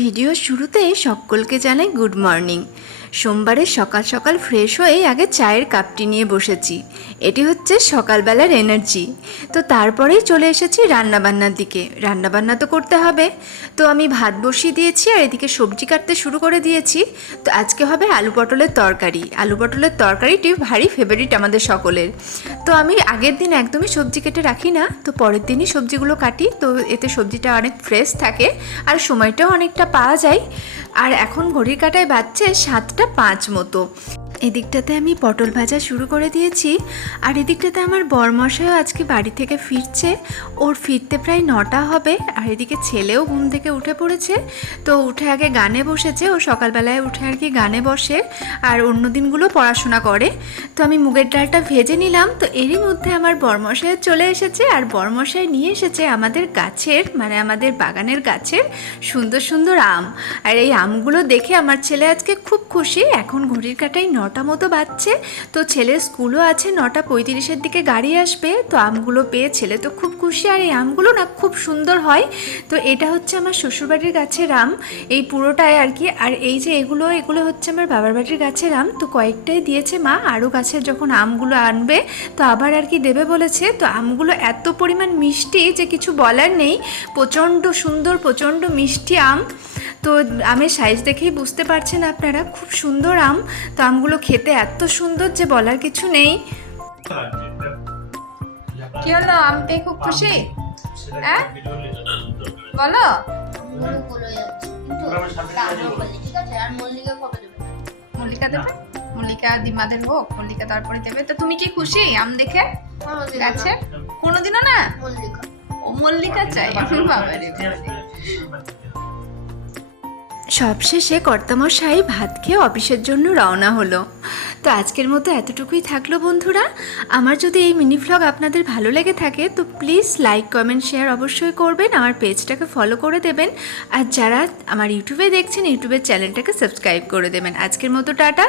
Video শুরুতে সকলকে জানাই গুড মর্নিং। সোমবারে সকাল সকাল ফ্রেশ হয়ে আগে চায়ের কাপটি নিয়ে বসেছি। এটি হচ্ছে সকালবেলার এনার্জি তো তারপরেই চলে এসেছি রান্নাবান্নার দিকে। রান্নাবান্না তো করতে হবে। তো আমি ভাত বসিয়ে দিয়েছি আর এদিকে সবজি কাটতে শুরু করে দিয়েছি। তো আজকে হবে আলু পটলের তরকারি। আলু পটলের তরকারিটি ভারী ফেভারিট আমাদের সকলের। তো আমি আগের দিন একদমই সবজি কেটে রাখি না। তো পরের দিনই সবজিগুলো কাটি। তো এতে সবজিটা অনেক ফ্রেশ থাকে। আর সময়টাও অনেকটা পাওয়া যায়। আর এখন ঘড়ির কাটায় বাজছে সাতটা পাঁচ মতো। এদিকটাতে আমি পটল ভাজা শুরু করে দিয়েছি আর এদিকটাতে আমার বরমশাইও আজকে বাড়ি থেকে ফিরছে। ওর ফিরতে প্রায় নটা হবে আর এদিকে ছেলেও ঘুম থেকে উঠে পড়েছে। তো উঠে আগে গানে বসেছে, ও সকালবেলায় উঠে আর কি গানে বসে আর অন্য দিনগুলো পড়াশোনা করে। তো আমি মুগের ডালটা ভেজে নিলাম। তো এরই মধ্যে আমার বরমশাই চলে এসেছে আর বরমশাই নিয়ে এসেছে আমাদের গাছের মানে আমাদের বাগানের গাছের সুন্দর সুন্দর আম। আর এই আমগুলো দেখে আমার ছেলে আজকে খুব খুশি। এখন ঘড়ির কাটাই নটা মতো বাজছে। তো ছেলের স্কুলও আছে, নটা পঁয়ত্রিশের দিকে গাড়ি আসবে। তো আমগুলো পেয়ে ছেলে তো খুব খুশি। আর এই আমগুলো না খুব সুন্দর হয়। তো এটা হচ্ছে আমার শ্বশুরবাড়ির গাছের আম। এই পুরোটাই আর কি। আর এই যে এগুলো এগুলো হচ্ছে আমার বাবার বাড়ির গাছের আম। তো কয়েকটাই দিয়েছে মা। আরও গাছের যখন আমগুলো আনবে, তো আবার আর কি দেবে বলেছে। তো আমগুলো এত পরিমাণ মিষ্টি যে কিছু বলার নেই। প্রচণ্ড সুন্দর, প্রচণ্ড মিষ্টি আম। তো আমের সাইজ দেখেই বুঝতে পারছেন আপনারা, খুব সুন্দর আম। তো আমগুলো খেতে এত সুন্দর যে বলার কিছু নেই। কি হলো? আম পেয়ে খুব খুশি? হ্যাঁ? বলো। আছে মল্লিকা দেবে? মল্লিকা দিমাদের হোক, মল্লিকা তারপরে দেবে। তো তুমি কি খুশি আম দেখে? গাছে? কোনোদিনও না? মল্লিকা ও মল্লিকা চাই। বাবারে। সবশেষে কর্তামশাই ভাত খেয়ে অফিসের জন্য রওনা হলো। তো আজকের মতো এতটুকুই থাকল বন্ধুরা। আমার যদি এই মিনি ভ্লগ আপনাদের ভালো লেগে থাকে, তো প্লিজ লাইক কমেন্ট শেয়ার অবশ্যই করবেন। আমার পেজটাকে ফলো করে দেবেন। আর যারা আমার ইউটিউবে দেখছেন ইউটিউবের চ্যানেলটাকে সাবস্ক্রাইব করে দেবেন। আজকের মতো টাটা।